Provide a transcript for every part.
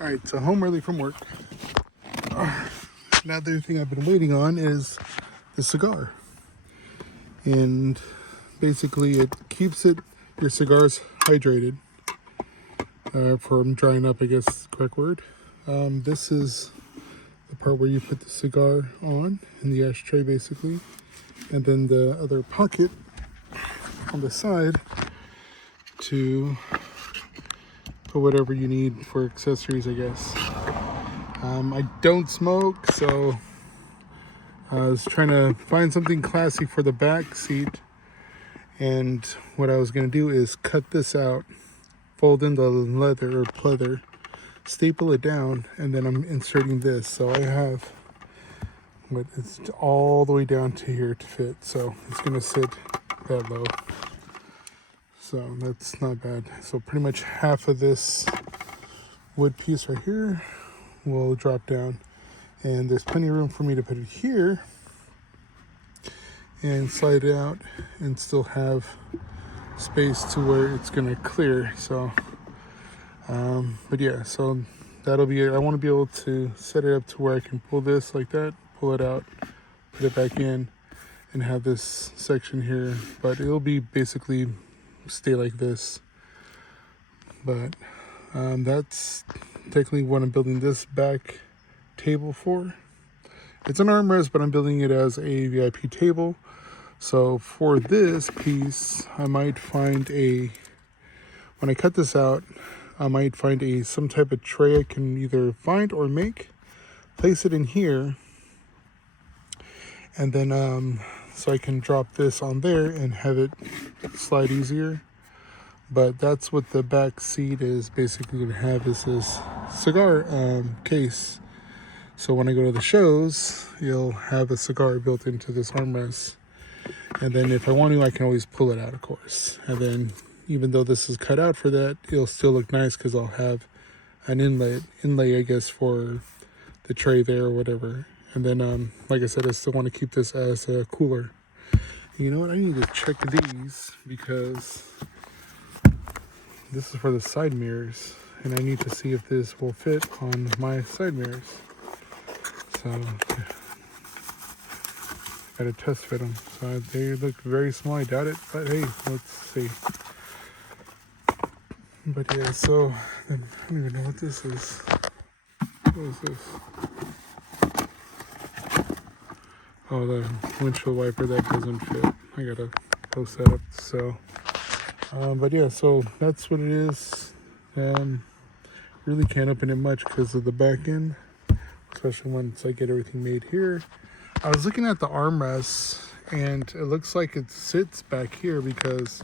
All right, so home early from work. Another thing I've been waiting on is the cigar. And basically it keeps your cigars hydrated from drying up, I guess is the correct word. This is the part where you put the cigar on in the ashtray basically. And then the other pocket on the side to put whatever you need for accessories, I guess. I don't smoke, so I was trying to find something classy for the back seat. And what I was going to do is cut this out, fold in the leather or pleather, staple it down, and then I'm inserting this. So I have, but it's all the way down to here to fit. So it's going to sit that low. So that's not bad. So pretty much half of this wood piece right here will drop down. And there's plenty of room for me to put it here and slide it out and still have space to where it's gonna clear. So but yeah, so that'll be it. I want to be able to set it up to where I can pull this like that, pull it out, put it back in, and have this section here, but it'll be basically stay like this. But that's technically what I'm building this back table for. It's an armrest, but I'm building it as a VIP table. So for this piece, I might find when I cut this out, I might find some type of tray I can either find or make, place it in here, and then so I can drop this on there and have it slide easier. But that's what the back seat is basically going to have, is this cigar case. So when I go to the shows, you'll have a cigar built into this armrest. And then if I want to, I can always pull it out, of course. And then even though this is cut out for that, it'll still look nice because I'll have an inlay, I guess, for the tray there or whatever. And then, like I said, I still want to keep this as a cooler. You know what? I need to check these because this is for the side mirrors. And I need to see if this will fit on my side mirrors. So gotta test fit them. So they look very small. I doubt it, but hey, let's see. But yeah, so I don't even know what this is. What is this? Oh, the windshield wiper that doesn't fit. I gotta post that up. So, but yeah, so that's what it is. Really can't open it much because of the back end, especially once I get everything made here. I was looking at the armrests and it looks like it sits back here because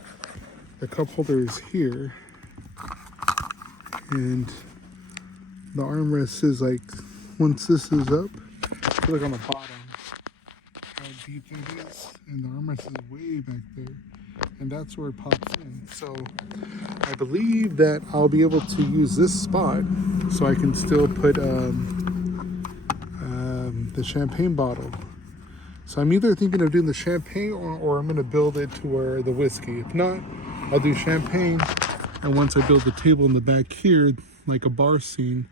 the cup holder is here and the armrest is like, once this is up, I feel like on the bottom how deep it is, and the armrest is way back there, and that's where it pops in. So I believe that I'll be able to use this spot so I can still put the champagne bottle. So I'm either thinking of doing the champagne or I'm going to build it to where the whiskey. If not, I'll do champagne, and once I build the table in the back here, like a bar scene,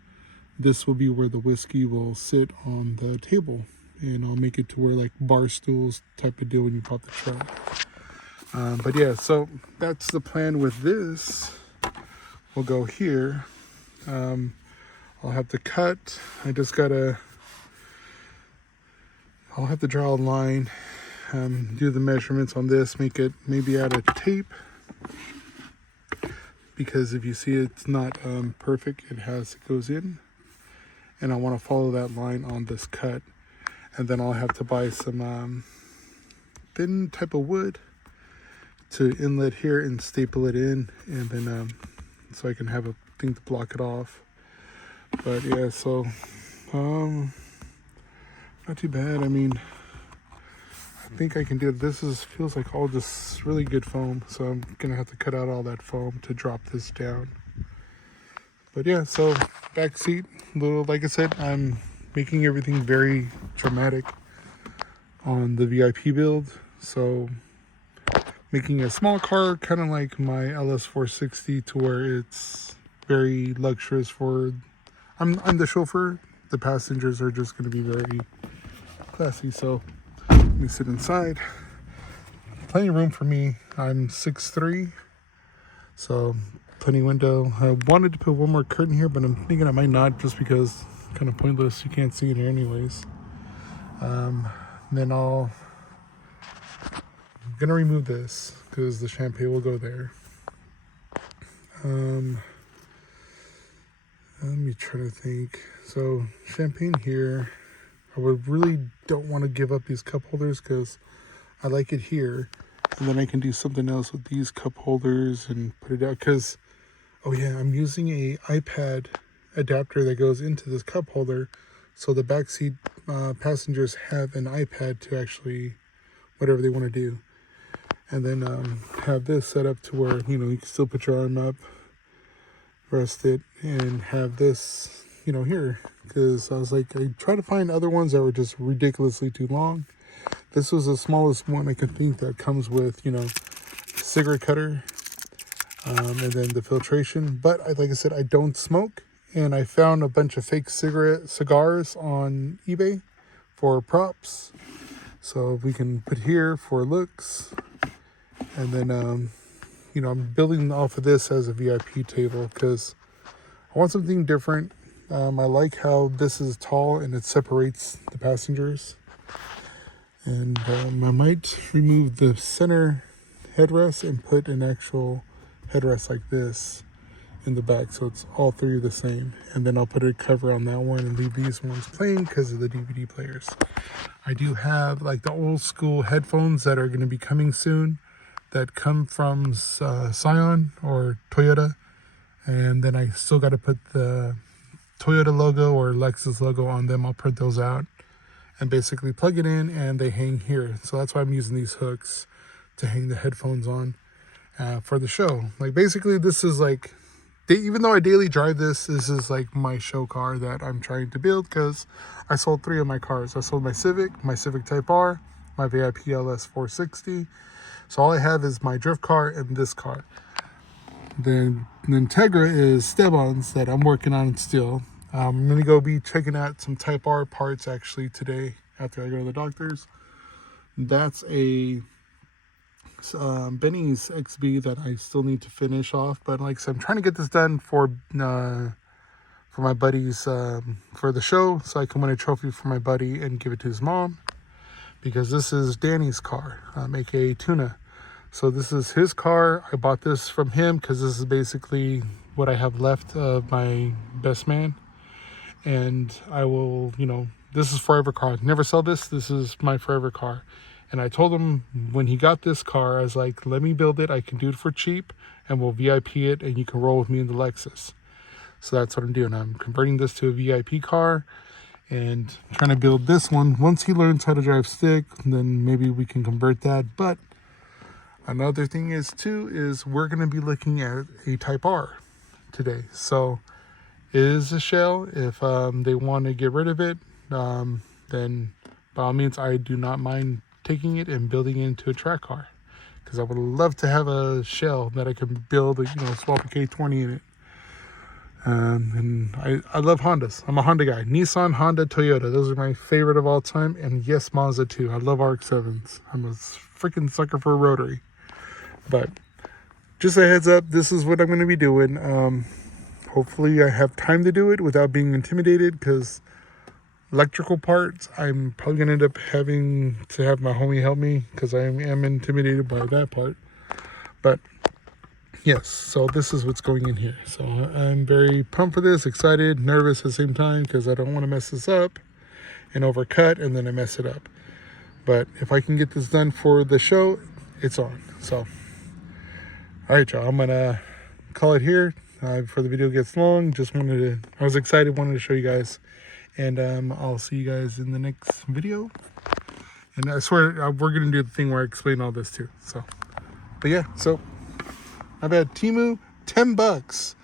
this will be where the whiskey will sit on the table, and I'll make it to where like bar stools type of deal when you pop the trunk. But yeah, so that's the plan with this. We'll go here. I'll have to cut. I'll have to draw a line, do the measurements on this, make it, maybe add a tape, because if you see it's not perfect, it goes in, and I want to follow that line on this cut. And then I'll have to buy some thin type of wood to inlet here and staple it in, and then so I can have a thing to block it off. But yeah, so not too bad. I mean, I think I can do it. Feels like all just really good foam, so I'm gonna have to cut out all that foam to drop this down. But yeah, so back seat, little, like I said, I'm making everything very dramatic on the VIP build. So making a small car, kind of like my LS460, to where it's very luxurious for I'm the chauffeur. The passengers are just going to be very classy. So let me sit inside. Plenty of room for me. I'm 6'3", so plenty of window. I wanted to put one more curtain here, but I'm thinking I might not, just because it's kind of pointless. You can't see it here anyways. Then I'm gonna remove this because the champagne will go there. Let me try to think. So champagne here. I really don't want to give up these cup holders because I like it here, and then I can do something else with these cup holders and put it out. Because, oh yeah, I'm using a iPad adapter that goes into this cup holder, so the backseat passengers have an iPad to actually whatever they want to do, and then have this set up to where you can still put your arm up, rest it, and have this here. Because I was like, I tried to find other ones that were just ridiculously too long. This was the smallest one I could think that comes with, cigarette cutter, and then the filtration. But like I said, I don't smoke, and I found a bunch of fake cigars on eBay for props. So we can put here for looks, and then, I'm building off of this as a VIP table because I want something different. I like how this is tall and it separates the passengers. And I might remove the center headrest and put an actual headrest like this in the back, so it's all three the same. And then I'll put a cover on that one and leave these ones plain because of the DVD players. I do have like the old school headphones that are going to be coming soon that come from Scion or Toyota. And then I still got to put the Toyota logo or Lexus logo on them. I'll print those out and basically plug it in, and they hang here. So that's why I'm using these hooks to hang the headphones on for the show. Like basically this is like, even though I daily drive this is like my show car that I'm trying to build, because I sold 3 of my cars. I sold my Civic Type R, my VIP LS 460. So all I have is my drift car and this car. Then the Integra is Steban's that I'm working on still. I'm going to go be checking out some Type R parts actually today after I go to the doctor's. That's a Benny's XB that I still need to finish off. But like I said, I'm trying to get this done for my buddies for the show, so I can win a trophy for my buddy and give it to his mom. Because this is Danny's car, aka Tuna. So this is his car. I bought this from him because this is basically what I have left of my best man. And I will, this is forever car. Never sell this. This is my forever car. And I told him when he got this car, I was like, let me build it. I can do it for cheap and we'll VIP it and you can roll with me in the Lexus. So that's what I'm doing. I'm converting this to a VIP car and trying to build this one. Once he learns how to drive stick, then maybe we can convert that. But another thing is we're going to be looking at a Type R today. So it is a shell. If they want to get rid of it, then by all means, I do not mind taking it and building it into a track car. Because I would love to have a shell that I can build, swap a K20 in it. And I love Hondas. I'm a Honda guy. Nissan, Honda, Toyota. Those are my favorite of all time. And yes, Mazda too. I love RX-7s. I'm a freaking sucker for a rotary. But just a heads up, this is what I'm going to be doing. Hopefully I have time to do it without being intimidated, because electrical parts, I'm probably going to end up having to have my homie help me because I am intimidated by that part. But yes, so this is what's going in here. So I'm very pumped for this, excited, nervous at the same time, because I don't want to mess this up and overcut and then I mess it up. But if I can get this done for the show, it's on. So, all right, y'all, I'm going to call it here before the video gets long. I was excited, wanted to show you guys. And I'll see you guys in the next video. And I swear we're going to do the thing where I explain all this too. So, but yeah, so I've had Temu, $10.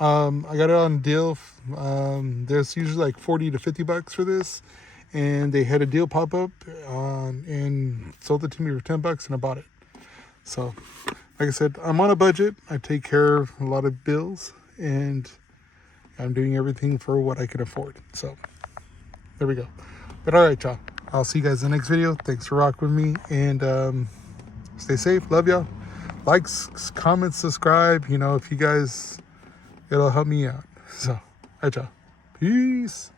I got it on deal. There's usually like 40 to 50 bucks for this. And they had a deal pop up and sold it to me for $10 and I bought it. So, like I said, I'm on a budget. I take care of a lot of bills. And I'm doing everything for what I can afford. So there we go. But all right, y'all. I'll see you guys in the next video. Thanks for rocking with me, and stay safe. Love y'all. Likes, comments, subscribe. You know, if you guys, it'll help me out. So, all right, y'all. Peace.